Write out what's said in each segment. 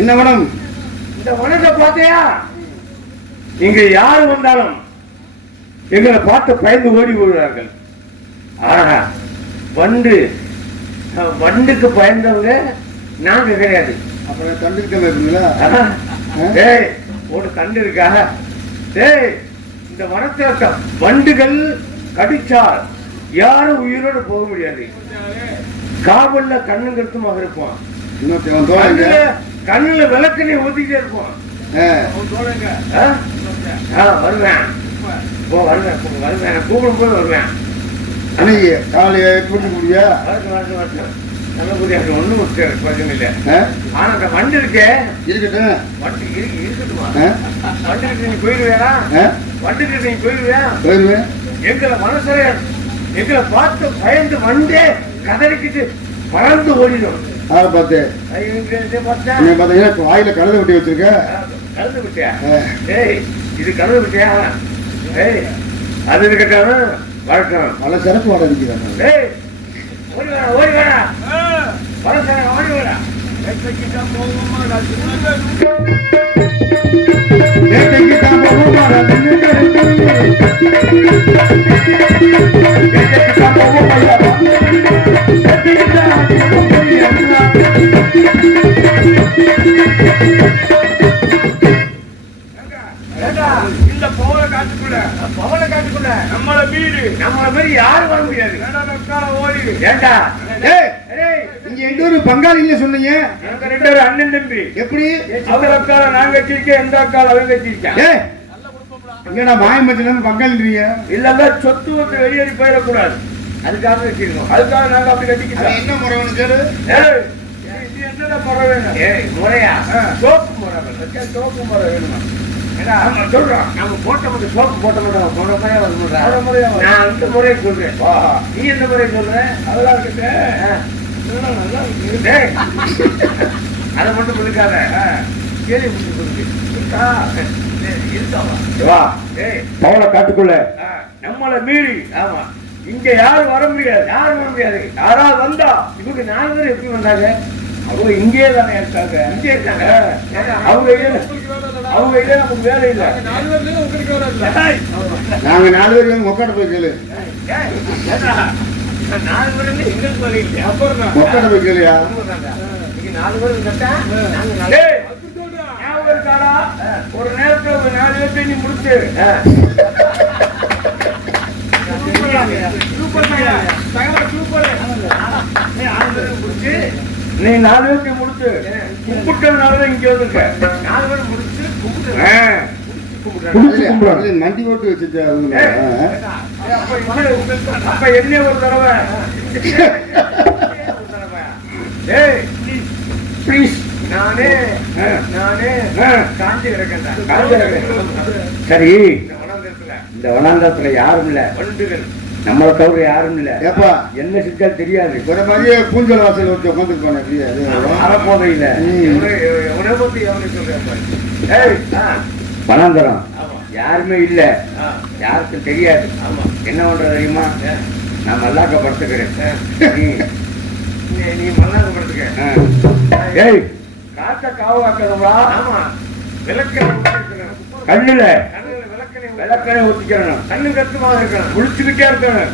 என்ன வனம்? இந்த வனத்தை பார்த்தியா? இங்க யாரு வந்தாலும் எங்களை பார்த்து பயந்து ஓடி போடுறார்கள். ஆனா வண்டுக்கு பயந்தவங்க நாங்க கிடையாது. அப்புறம் தண்டிருக்கீங்களா? ஒரு தண்டு இருக்கா? இந்த வனத்தை வண்டுகள் கடிச்சால் யாரும் உயிரோடு போக முடியாது. காவல்ல கண்ணும் கருத்துமாக இருப்பான். கண்ணுல விளக்கணை ஊத்திட்டே இருப்போம். வருவேன் கூப்பிடும் போது வருவேன். ஒண்ணும் பிரச்சனை இல்லை. ஆனா அந்த வண்டு இருக்கே இருக்கட்டும். வண்டு இருக்கட்டுமா? வண்டுகிட்ட நீ போயிடுவேனா? வண்டுகிட்ட நீ போயிடுவேன். எங்களை மனசுல எங்களை பார்த்து பயந்து வண்டே கதறிக்கிட்டு பறந்து ஓடிடும். வாயில கழுத விட்டி வச்சிருக்க. கழுத விட்டியா? இது கழுத விட்டியா? அது இருக்கட்டும். வழக்கம் பல சிறப்பு வாட இருக்கிறாங்க. ஓடி வேடா பல சிறப்பு ஓடி வேடா. இந்த பவள காட்டுக்குள்ள நம்மள வீடு நம்மள மாதிரி யாரும் வர முடியாது. ஏண்டா இங்க எந்த ஒரு பங்காளிங்க சொன்னீங்க? ரெண்டு பேரும் அண்ணன் தம்பி. எப்படி? அவர் அக்கால நாங்க வச்சிருக்கேன், எந்த அக்கால அவங்க வச்சிருக்கேன். என்னடா மாயமத்தில பங்காளின்றீங்க? இல்லன்னா சொத்து வந்து வெளியேறி போயிடக்கூடாது, அதுக்காக வச்சிருக்கோம். அதுக்காக நாங்க அப்படி கட்டிக்கிட்டோம். என்ன முறை வேணும்? என்னடா முறை வேணும்? முறையா? சோப்பு முறை வேணும். சோப்பு முறை வேணுமா? சொல்றோம் நம்ம போட்ட மட்டும் சோப்பு போட்ட மாட்டோம். போன முறையா நான் அந்த முறையை சொல்றேன். நீ எந்த முறை சொல்ற? அதெல்லாம் இருக்கு. அதை மட்டும் கொடுக்காத, கேள்வி பவள காட்டுக்குள்ள நம்மள மீறி. ஆமா, இங்க யாரும் வர முடியாது. யாரும் வர முடியாது. யாராவது வந்தா இவங்க 4 பேர் எப்படி வந்தாங்க? அவங்க இங்கே தானே இருக்காங்க. இங்கே இருக்காங்க. அவங்க இதே நமக்கு வேலை இல்லை. நாங்க 4 பேர் மொக்காட்ட போய் கேளு. 4 பேர் எங்களுக்கு வேலை இல்லை. மொக்காட்ட போய் கேளுயா. 4 பேர் கட்டா இருக்காடா. ஒரு நேரத்துல ஒரு 4 பேர்த்தை நீ முடிச்சு நீ 4 பேருக்கு முடிச்சு கும்பிட்டதுனாலதான் இங்க வந்துருக்க. 4 பேர் முடிச்சு மண்டி ஓட்டு வச்சுட்டு அப்ப என்ன ஒரு தடவை ஏய் ப்ளீஸ் நானே காஞ்சி கிடக்கேன். சரி, வனாந்தரத்துல இந்த வனாந்தரத்துல யாரும் இல்ல, வண்டுகள் நம்மளை தவிர யாரும் இல்ல. ஏப்பா என்ன செஞ்சாலும் தெரியாது. ஒரு மாதிரியே கூஞ்சல் வாசல் வச்சு உட்காந்துருப்பானே அறப்போதையில. எவனை பத்தி எவனை சொல்றேன்? வனாந்தரம் யாருமே இல்ல, யாருக்கும் தெரியாது. ஆமா, என்ன பண்றது தெரியுமா? நான் மல்லாக்கப்படுத்துக்கிறேன், நீ மல்லாக்கப்படுத்துக்க. ஏய் காத்த காவாக்கணும்டா. ஆமா, விளக்கணை கண்ணுல விளக்கணை ஊத்திக்கிறணும். கண்ணு கத்துமாக இருக்கணும், குளிச்சுக்கிட்டே இருக்கணும்.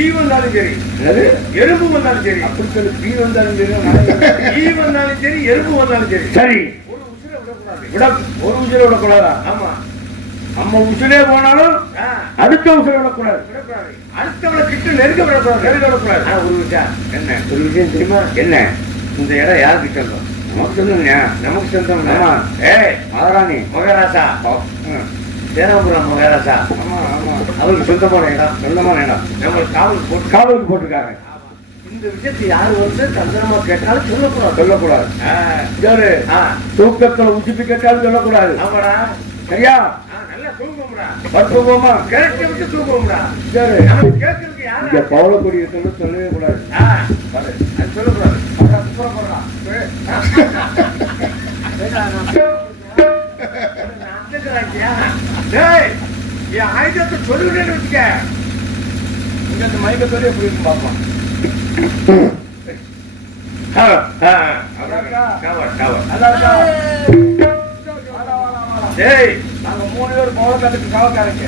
ஈ வந்தாலும் சரி, எறும்பு வந்தாலும் சரி, அப்படி சொல்லி பீ வந்தாலும் சரி, ஈ வந்தாலும் சரி, எறும்பு வந்தாலும் சரி, சரி ஒரு உசுரை விடக்கூடாது. ஒரு உசுரை விடக்கூடாதா? ஆமா, நம்ம உசுரே போனாலும் அடுத்த உசுரை விடக்கூடாது. அடுத்தவளை கிட்ட நெருங்க விடக்கூடாது. ஒரு விஷயம் என்ன, ஒரு விஷயம் தெரியுமா? என்ன? இந்த இடம் யாருக்கு சொந்தம்? நமக்கு சொந்தம், நமக்கு சொந்தம். ஏய் மகாராணி, மகாராசா, சேனாபுரம் மகாராசா. ஆமா ஆமா, அவருக்கு சொந்தமான இடம், சொந்தமான இடம். நம்மளுக்கு காவலுக்கு போட்டிருக்காங்க. இந்த விஷயத்தை யாரு வந்து தந்திரமா கேட்டாலும் சொல்லக்கூடாது. தூக்கத்துல உச்சிப்பி கேட்டாலும் சொல்லக்கூடாது. ஆமாடா, சரியா? நல்லா தூங்கும்டா, பத்துவோமா, கிழக்க விட்டு தூங்குவோம்டா. சரி, கேட்கறதுக்கு யாரு இங்க பவளக்குடி இருக்கணும் சொல்லவே கூடாது. அது சொல்லக்கூடாது. என் ஆயுதத்தை சொல்லுன்னு வச்சுக்க, இங்க அந்த மயக்கத்தோட எப்படி இருக்கு பாப்போம். நாங்க 3 பேர் பவளக்காட்டுக்கு காவக்காரங்க.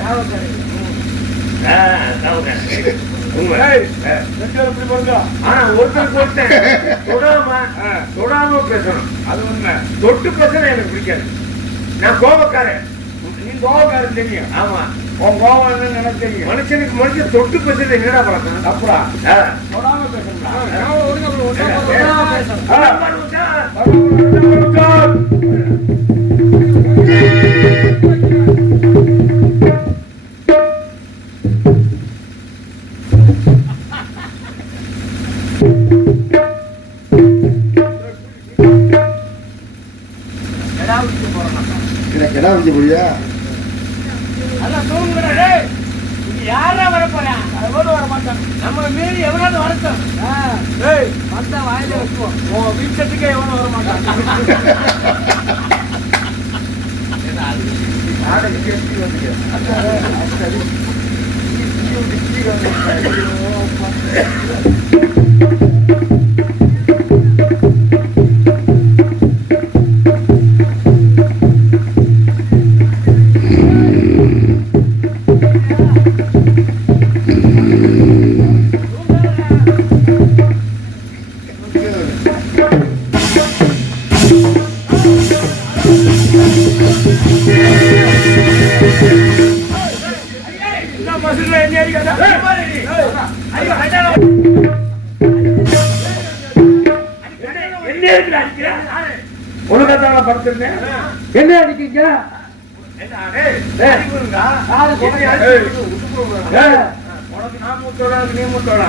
தொடாம பேசணும், அது உண்மை. தொட்டு பேசணும் எனக்கு பிடிக்காது. நான் கோபக்காரன், நீ கோவக்காரன் தெரியும். ஆமா, உன் கோவம் என்னன்னு எனக்கு தெரியும். மனுஷனுக்கு மனுஷன் தொட்டு பேசுறது என்னடா பழக்கம்? அப்புறா தொடாம பேசணும். கிடா வச்சு போறியா? யாரா வர போறேன்? வர மாட்டான். நம்ம மீறி எவனாவது வரட்டும், வந்தா வாயில வச்சுவோம். உன் வீச்சத்துக்கே எவனும் வர மாட்டான். ஒழுங்காத்தான படுத்திருந்தேன், என்ன அடிக்கீங்க? உனக்கு நான் மூத்தோடா, நீ மூத்தோடா?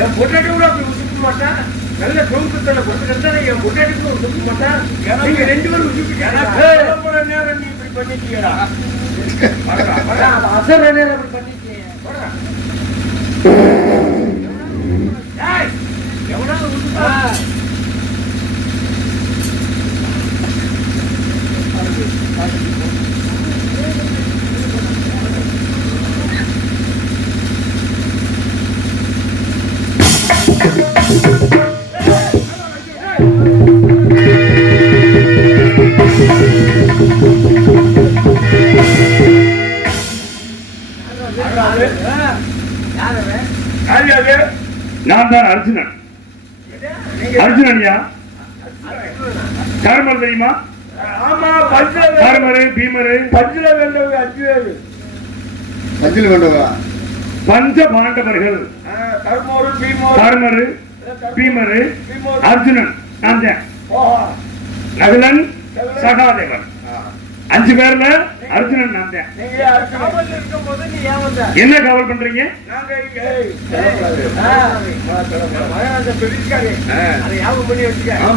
என் பொட்டாட்டி கூட அப்படி உசுக்க மாட்டான். நல்ல தோங்குத்தல பொட்டுக்கத்தானே என் பொட்டாட்டி கூட உசுக்க மாட்டான். நீங்க 2 பேரும் உசுப்பிட்டீங்க. நேரம் நீ இப்படி பண்ணிட்டீங்கடா, அசர நேரம் அப்படி பண்ணிட்டீங்க. எவனாவது உசுப்பா? நான் தான் அர்ஜுனன். அர்ஜுனன்யா, கர்மர் தெரியுமா? ஆமா, கர்மரு பீமரு பஞ்சில வேண்டவங்க 5 பேரு. பஞ்சில வேண்டவா? பஞ்ச பாண்டவர்கள் கர்மரு பீமரு அர்ஜுனன். நான் தான் நகுலன் சகாதேவன். 5 பேர்ல அர்ஜுனன் நான் தான். என்ன காவல் பண்றீங்க?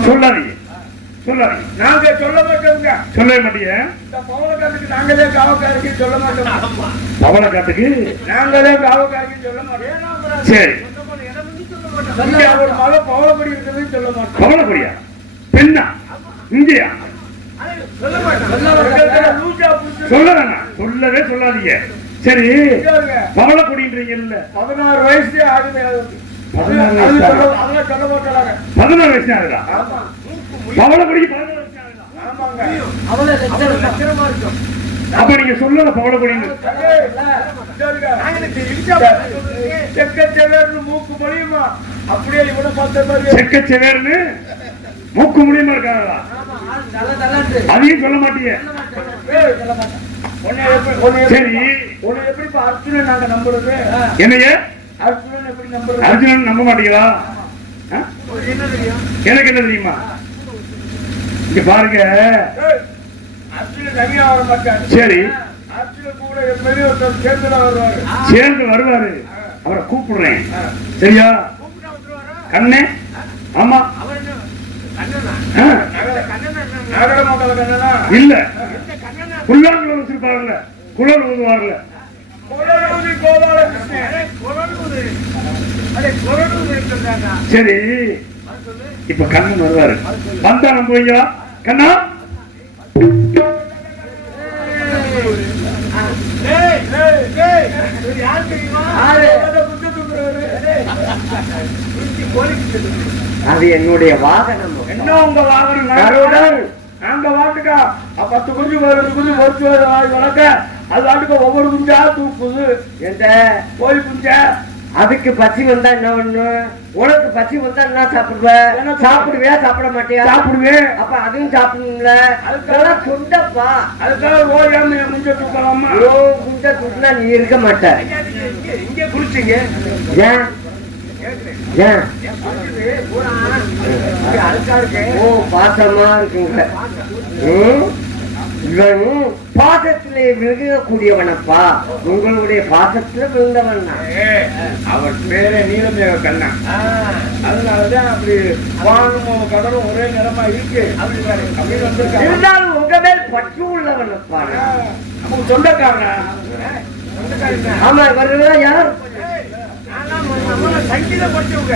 சொல்லாதீங்க சொல்லாதீங்க. நாங்க சொல்ல மாட்டோங்க. சொல்லவே மாட்டீங்க. பவளக்காட்டுக்கு நாங்களே காவக்காரங்க சொல்ல மாட்டோம். பவளக்காட்டுக்கு நாங்களே காவக்காரங்க சொல்ல மாட்டோம். சரி. ஒரு மலை பவளப்படி இருக்கிறது சொல்ல மாட்டோம். பவளப்படியா? பெண்ணா? இந்தியா? சொல்ல வேணாம், சொல்லவே சொல்லாதீங்க. சரி, பவளப்படின்றீங்கல்ல, 16 வயசு ஆகுது. 16 வயசு ஆகுதா? பவளப்படிக்கு 16 வயசு ஆகுதா? அப்ப நீங்க சொல்லல பவளப்படின்னு. மூக்கு முடியுமா? அப்படியே இவனை பார்த்த செக்கச்செவேர்னு மூக்கு முடியுமா இருக்காங்களா? அதையும் சொல்ல மாட்டீங்க. சரி, எப்படி அர்ஜுனன் நாங்க நம்புறது? என்னைய அர்ஜுனன் எப்படி நம்புறது? அர்ஜுனன் நம்ப மாட்டீங்களா? எனக்கு என்ன தெரியுமா? இங்க பாருங்க, அர்ஜுனன் தனியா வர மாட்டாரு. சரி, அர்ஜுனன் கூட எப்படியும் ஒருத்தர் சேர்ந்துதான் வருவாரு. சேர்ந்து வருவாரு. அவரை கூப்பிடுறேன், சரியா? கண்ணே, ஆமா. இல்ல, குள்ளாங்குள்ள வச்சிருப்பாருல்ல, குளர் ஊதுவார்ல. சரி, இப்ப கண்ணன் வருவாரு. வந்தா நம்புவீங்களா? கண்ணா, அது என்னுடைய வாகனம். என்ன உங்க வாகனம்? நாங்க வாட்டுக்கா 10 குஞ்சு 12 குஞ்சு பொறுத்து வளர்க்க அது வாட்டுக்க ஒவ்வொரு குஞ்சா தூக்குது. எந்த கோழி குஞ்ச அதுக்கு பசி வந்தா என்ன ஒண்ணு? உனக்கு பசி வந்தா என்ன சாப்பிடுவ? சாப்பிடுவியா சாப்பிட மாட்டியா? சாப்பிடுவேன். அப்ப அதுவும் சாப்பிடணும்ல. அதுக்கெல்லாம் சொந்தப்பா. அதுக்காக ஓயாம குஞ்ச தூக்கலாமா? குஞ்ச தூக்குனா நீ இருக்க மாட்ட. இங்க குளிச்சிங்க. ஏன் ஏன்? ஓ, பாசமா இருக்குங்க. இவன் பாசத்திலே விழுகக்கூடியவனப்பா. உங்களுடைய பாசத்துல விழுந்தவன். அவர் பேரே நீலமேக கண்ணா. அதனாலதான் அப்படி வானமும் கடலும் ஒரே நிலமா இருக்கு. இருந்தாலும் உங்க மேல் பற்று உள்ளவனப்பா. நமக்கு சொந்தக்காரனா? ஆமா, இவர்களா யார்? சங்கீதம் படிச்சவங்க.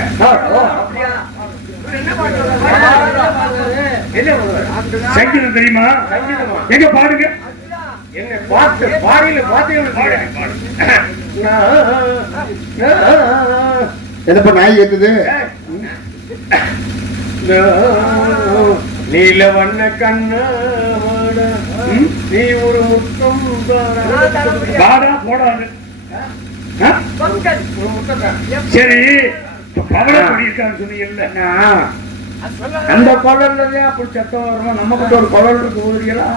சங்கீதம் தெரியுமா? எங்க பாடுங்க. என்ன பாட்டு? பாடியில என்னப்பா நாய் ஏத்துது? நீல வண்ண கண்ணா நீ ஒரு முத்தம் பாடா போடாது. சரி, பவளப்படி இருக்கான்னு சொன்னீங்கல்ல, அந்த குழந்தைதான் அப்படி சத்தம் வருமா? நம்ம கிட்ட ஒரு குழல் இருக்கு ஊதிகளா?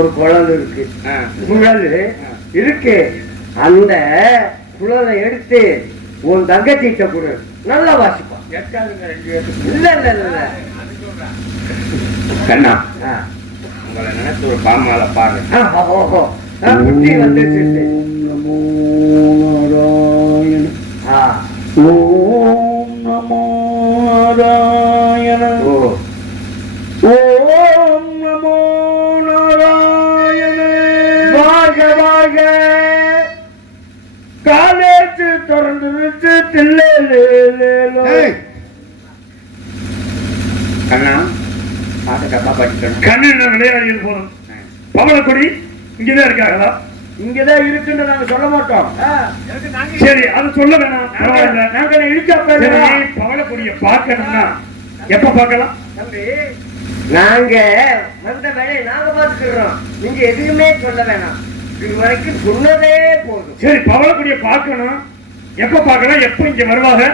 ஒரு குழல் இருக்கு. குழல் இருக்கு. அந்த குழலை எடுத்து உன் தங்கச்சிட்ட கொடு, நல்லா வாசிப்பான். இல்ல இல்ல இல்ல கண்ணா, உங்களை நினைச்சு ஒரு பாமால பாரு. புத்தி வந்துச்சு. நமோ நாராயண. ஓம் நமோ நாராயண. ஓம் நமோ நாராயண. வாழ்க வாழ்க. காலேஜ் திறந்துருச்சு. கண்ணா, பாட்டு கப்பா படிக்கணும். கண்ணன் விளையாடி போதும். பவளக்கொடி இங்கதான் இருக்காங்களா? இங்கதான் இருக்குன்னு நாங்க சொல்ல மாட்டோம். சரி, அது சொல்ல வேணாம், பரவாயில்ல. நாங்க இடிச்சா பவளக்கொடியை பார்க்கணும்னா எப்ப பார்க்கலாம்? நாங்க வந்த வேலையை நாங்க பார்த்துக்கிறோம். நீங்க எதுவுமே சொல்ல வேணாம். இது வரைக்கும் சொன்னதே போதும். சரி, பவளக்கொடியை பார்க்கணும். எப்ப பார்க்கலாம்? எப்ப இங்க வருவாங்க?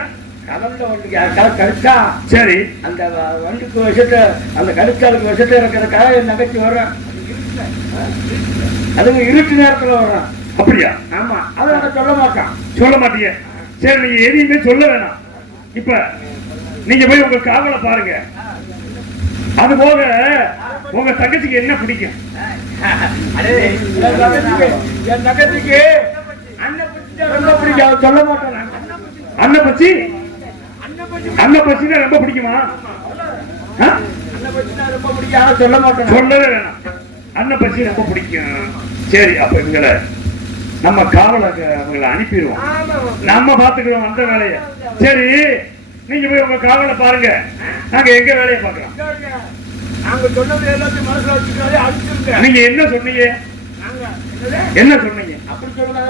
கடல்ல வண்டிக்கு யாருக்காவது கடிச்சா, சரி, அந்த வண்டிக்கு விஷத்தை, அந்த கடிச்சாலுக்கு விஷத்தை இருக்கிறதுக்காக என் நகைச்சி வர்றேன். அதுங்க இருட்டு நேரத்துல வர்றான். அப்படியா? ஆமா, அதை சொல்ல மாட்டான். சொல்ல மாட்டீங்க. சரி, நீங்க எதையுமே சொல்ல வேணாம். இப்ப நீங்க போய் உங்க காவலை பாருங்க. அது போக உங்க தங்கச்சிக்கு என்ன பிடிக்கும்? என் தங்கச்சிக்கு ரொம்ப பிடிக்கும். சொல்ல மாட்டேன். அன்ன பச்சி ரொம்ப பிடிக்குமா? ரொம்ப பிடிக்கும். சொல்ல மாட்டேன். சொல்லவே வேணாம். அன்ன பச்சி ரொம்ப பிடிக்கும். சரி, அப்ப இவங்களை நம்ம காவலை அவங்களை அனுப்பிடுவோம். நம்ம பாத்துக்கிறோம் அந்த வேலையை. சரி, நீங்க போய் உங்க காவலை பாருங்க. நாங்க எங்க வேலையை பாக்குறோம். நாங்க சொன்னது எல்லாத்தையும் மனசுல வச்சுக்காதே அடிச்சிருங்க. நீங்க என்ன சொன்னீங்க? என்ன சொன்னீங்க? அப்படி சொல்லுங்க.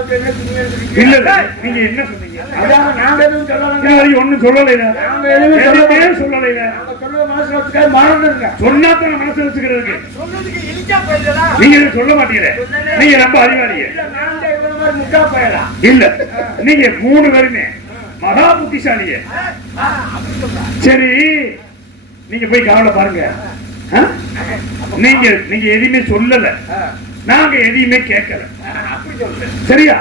இல்ல நீங்க என்ன சொன்னீங்க? அதான் நாங்க எதுவும் சொல்லலைங்க. ஒண்ணும் சொல்லலை. நாங்க எதுவும் சொல்லலை. நாங்க சொன்னது மனசுல வச்சுக்காது மறந்துருங்க. சொன்னாத்தான் மனசு வச்சுக்கிறதுக்கு. சொன்னதுக்கு இழிச்சா போயிடலா. நீங்க சொல்ல மாட்டீங்க. நீங்க ரொம்ப அறிவாளிங்க. இல்ல நான் இவ்வளவு மாதிரி முட்டா போயிடலாம். இல்ல நீங்க 3 பேருமே மகா புத்திசாலிய. சரி, நீங்க போய் காவலை பாருங்க. நீங்க எதையுமே சொல்லல, நாங்க எதையுமே கேட்கல. சரியா?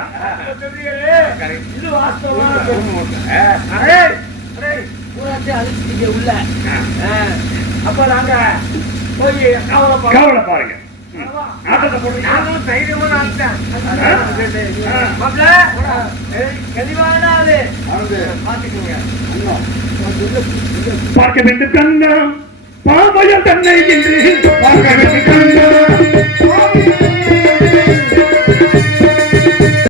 இது வாஸ்தவம். உள்ள அப்ப நாங்க போய் காவலை பாருங்க. ஆட்டத்தை போடுங்க. பார்க்க வேண்டும் கண்ணா பாவையல் தன்னை என்று பார்க்க வேண்டும் கண்ணா